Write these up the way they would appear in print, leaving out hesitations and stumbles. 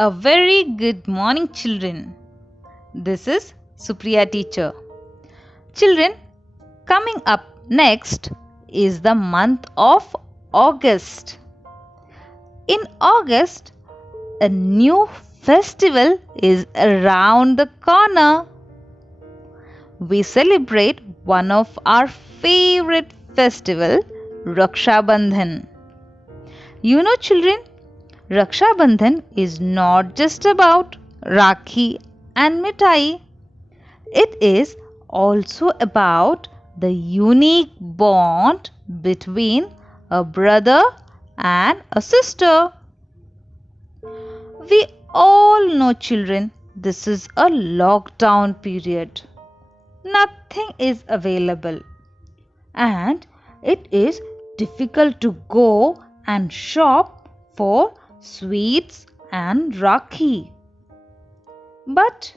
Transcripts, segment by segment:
A very good morning, children. This is Supriya teacher. Children, coming up next is the month of August. In August, a new festival is around the corner. We celebrate one of our favorite festival, Raksha Bandhan. You know, children, Raksha Bandhan is not just about Rakhi and Mithai. It is also about the unique bond between a brother and a sister. We all know, children, this is a lockdown period. Nothing is available, and it is difficult to go and shop for sweets and Rakhi. But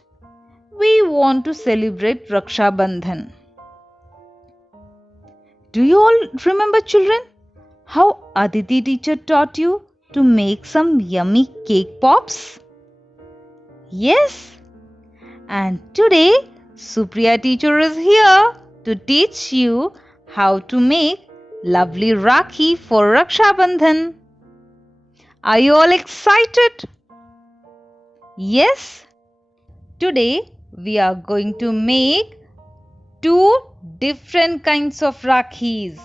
we want to celebrate Raksha Bandhan. Do you all remember, children, how Aditi teacher taught you to make some yummy cake pops? Yes. And today Supriya teacher is here to teach you how to make lovely Rakhi for Raksha Bandhan. Are you all excited? Yes. Today we are going to make two different kinds of Rakhis.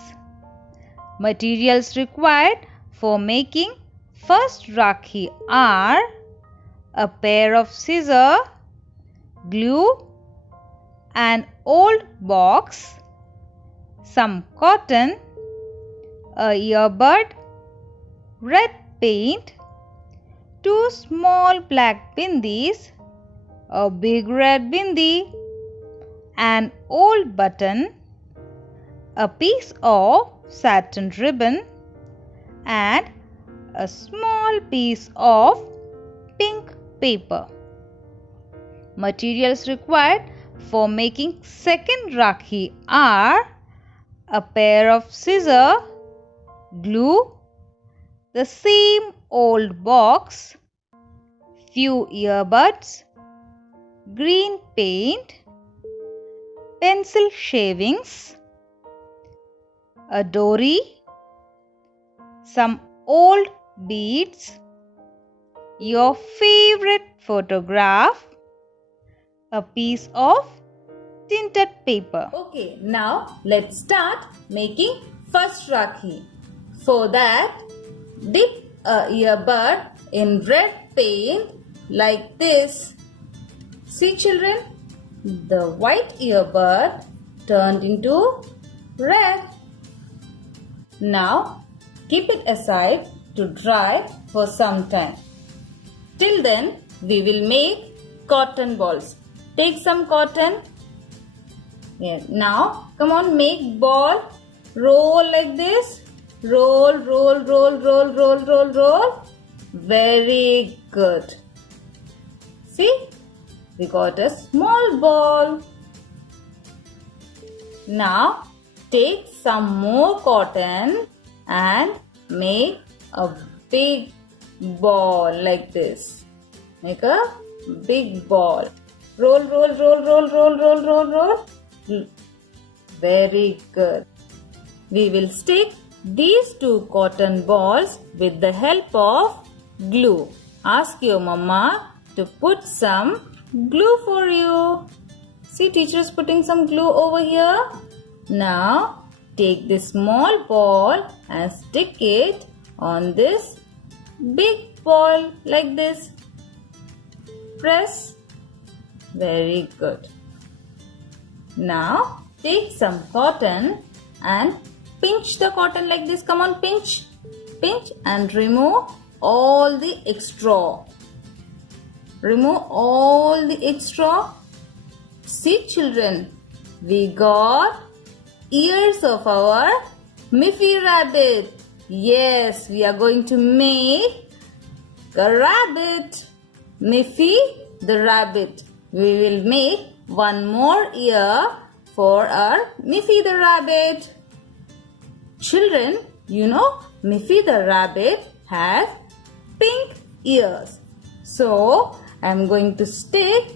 Materials required for making first Rakhi are a pair of scissors, glue, an old box, some cotton, a earbud, red paint, two small black bindis, a big red bindi, an old button, a piece of satin ribbon, and a small piece of pink paper. Materials required for making second Rakhi are a pair of scissors, glue, the same old box, few earbuds, green paint, pencil shavings, a dory, some old beads, your favorite photograph, a piece of tinted paper. Okay, now let's start making first Rakhi. For that, dip a earbud in red paint like this. See, children, the white earbud turned into red. Now keep it aside to dry for some time. Till then, we will make cotton balls. Take some cotton. Yeah. Now, come on, make ball. Roll like this. Roll, roll, roll, roll, roll, roll, roll. Very good. See, we got a small ball. Now, take some more cotton and make a big ball like this. Make a big ball. Roll, roll, roll, roll, roll, roll, roll, roll. Very good. We will stick these two cotton balls with the help of glue. Ask your mama to put some glue for you. See, teacher is putting some glue over here. Now, take this small ball and stick it on this big ball like this. Press. Very good. Now, take some cotton and pinch the cotton like this. Come on, pinch. Pinch and remove all the extra. Remove all the extra. See, children, we got ears of our Miffy rabbit. Yes, we are going to make a rabbit. Miffy the rabbit. We will make one more ear for our Miffy the rabbit. Children, you know Miffy the rabbit has pink ears. So I'm going to stick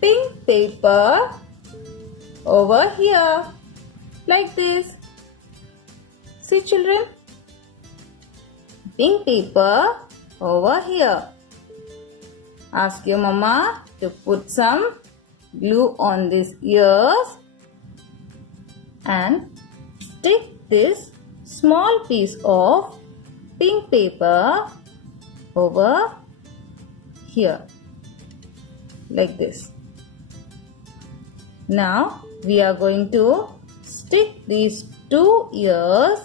pink paper over here like this. See children? Pink paper over here. Ask your mama to put some glue on these ears and stick this small piece of pink paper over here like this. Now we are going to stick these two ears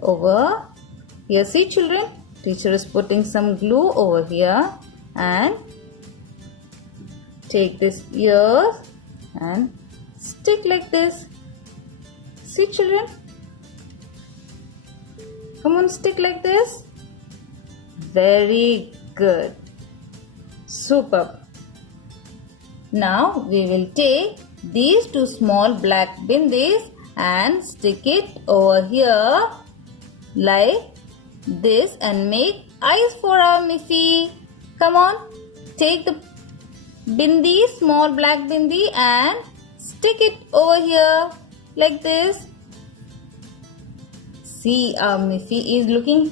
over here. See children, teacher is putting some glue over here and take this ears and stick like this. See children, come on, stick like this. Very good. Superb. Now we will take these two small black bindis and stick it over here like this and make eyes for our Miffy. Come on, take the bindi, small black bindi, and stick it over here like this. See, our Miffy is looking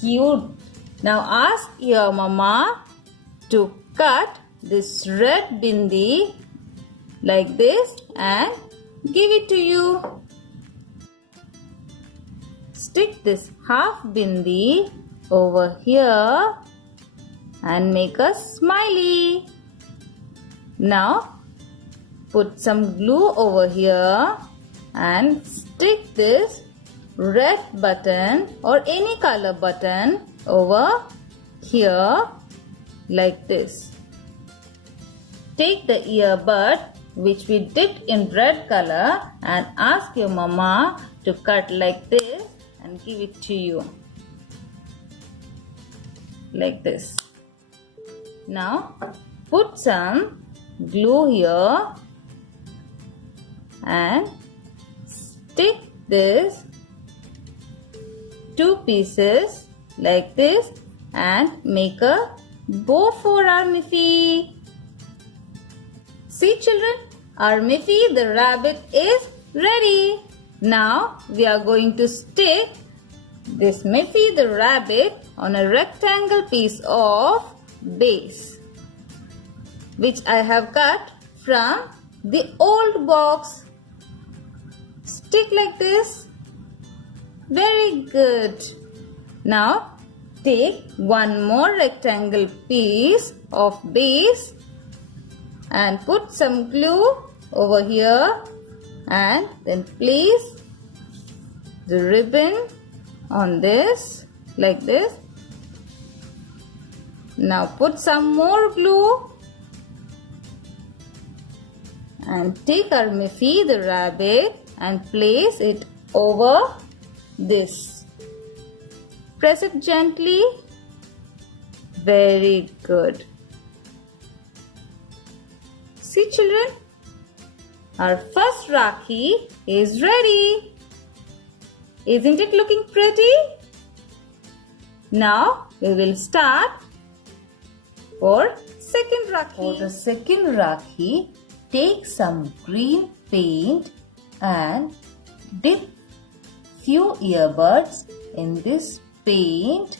cute. Now ask your mama to cut this red bindi like this and give it to you. Stick this half bindi over here and make a smiley. Now put some glue over here and stick this red button or any color button over here like this. Take the earbud which we dipped in red color and ask your mama to cut like this and give it to you like this. Now put some glue here and stick this two pieces like this and make a bow for our Miffy. See children, our Miffy the rabbit is ready. Now we are going to stick this Miffy the rabbit on a rectangle piece of base which I have cut from the old box. Stick like this. Very good. Now take one more rectangle piece of base and put some glue over here and then place the ribbon on this like this. Now put some more glue and take our Miffy the rabbit and place it over this. Press it gently. Very good. See children, our first Rakhi is ready. Isn't it looking pretty? Now we will start for second Rakhi. For the second Rakhi, take some green paint and dip few earbuds in this paint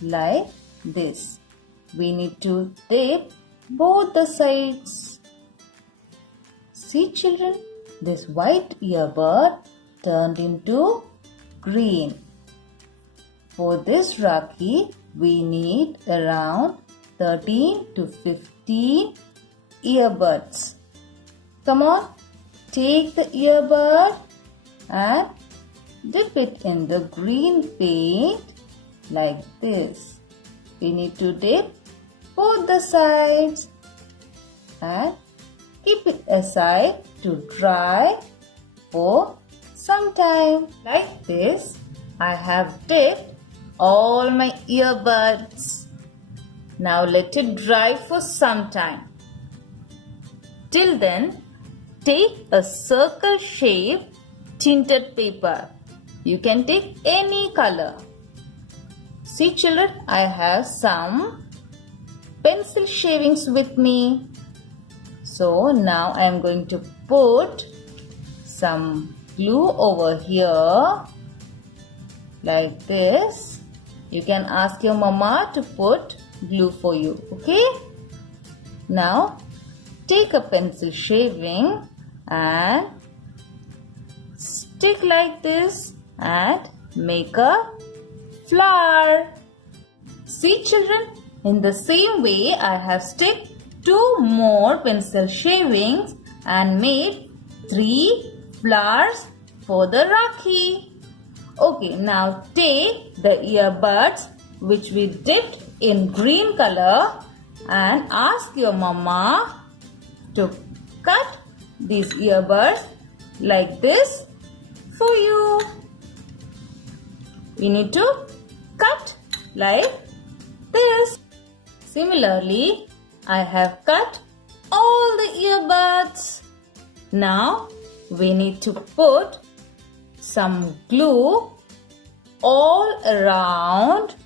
like this. We need to dip both the sides. See children, this white earbud turned into green. For this Rakhi, we need around 13 to 15 earbuds. Come on, take the earbud and dip it in the green paint like this. We need to dip both the sides and keep it aside to dry for some time. Like this, I have dipped all my earbuds. Now let it dry for some time. Till then, take a circle shaped tinted paper. You can take any color. See children, I have some pencil shavings with me. So now I am going to put some glue over here like this. You can ask your mama to put glue for you, okay? Now take a pencil shaving and stick like this and make a flower. See children, in the same way I have stick 2 more pencil shavings and made 3 flowers for the Rakhi. Okay, now take the earbuds which we dipped in green color and ask your mama to cut these earbuds like this for you. We need to cut like this. Similarly, I have cut all the earbuds. Now we need to put some glue all around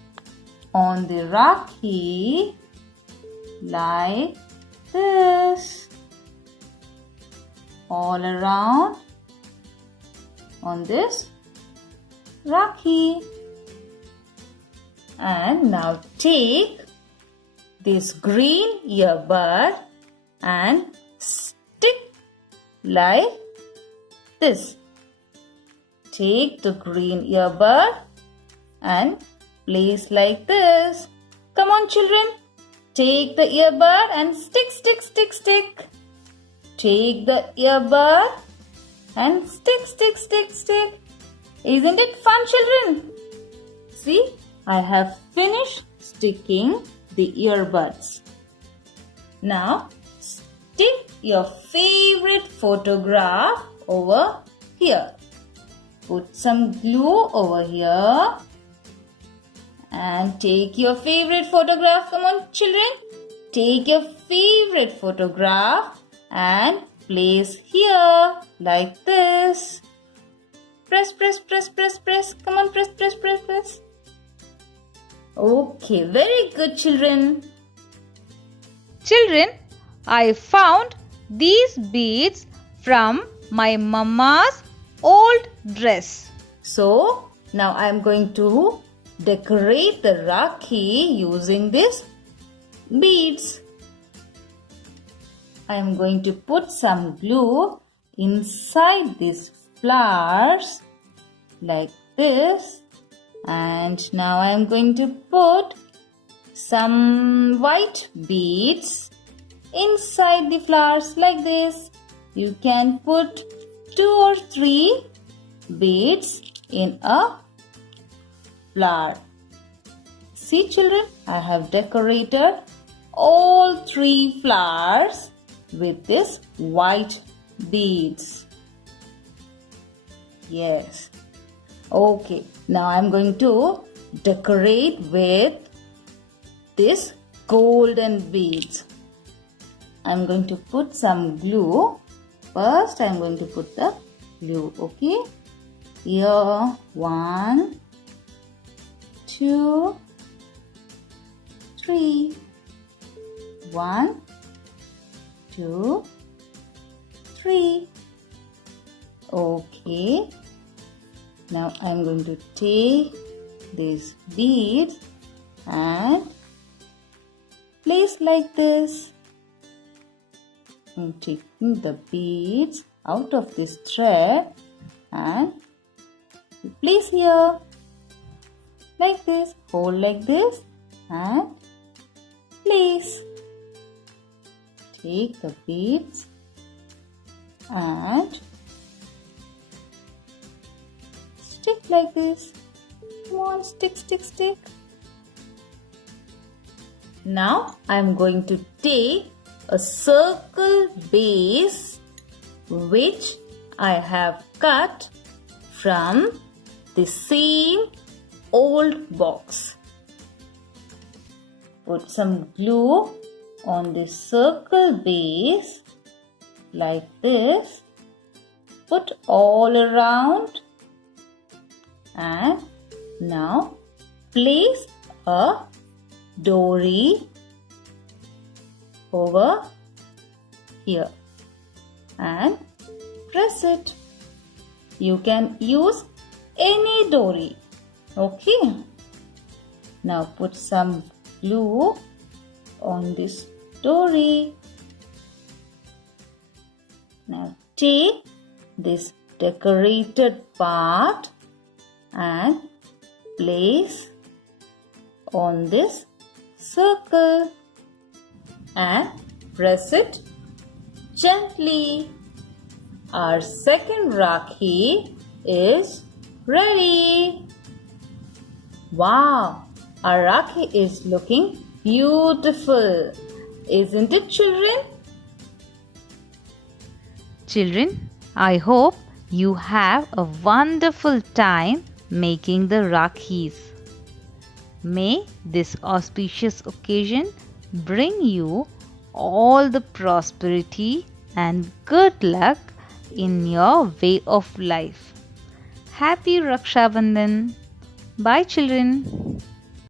on the Rakhi like this. All around on this Rakhi. And now take this green earbud and stick like this. Take the green earbud and place like this. Come on children, take the earbud and stick. Take the earbud and stick. Isn't it fun children? See, I have finished sticking the earbuds. Now stick your favorite photograph over here. Put some glue over here and take your favorite photograph. Come on children, take your favorite photograph and place here like this. Press. Come on, press. Okay, very good children. Children, I found these beads from my mama's old dress. So now I am going to decorate the Rakhi using these beads. I am going to put some glue inside these flowers like this, and now I am going to put some white beads inside the flowers like this. You can put 2 or 3 beads in a flower. See children, I have decorated all 3 flowers with this white beads. Yes. Okay, now I am going to decorate with this golden beads. I am going to put some glue. First I am going to put the glue, okay? Here, 1, 2, 3. 1, 2, 3. Okay. Now I am going to take these beads and place like this. I'm taking the beads out of this thread and place here like this. Hold like this and place. Take the beads and stick like this. Come on, stick. Now I am going to take a circle base which I have cut from the same old box. Put some glue on the circle base like this. Put all around and now place a dory over here and press it. You can use any dory. Okay. Now put some glue on this dory. Now take this decorated part and place on this circle and press it gently. Our second Rakhi is ready. Wow, our Rakhi is looking beautiful. Isn't it, children? Children, I hope you have a wonderful time making the Rakhis. May this auspicious occasion bring you all the prosperity and good luck in your way of life. Happy Raksha Bandhan. Bye, children.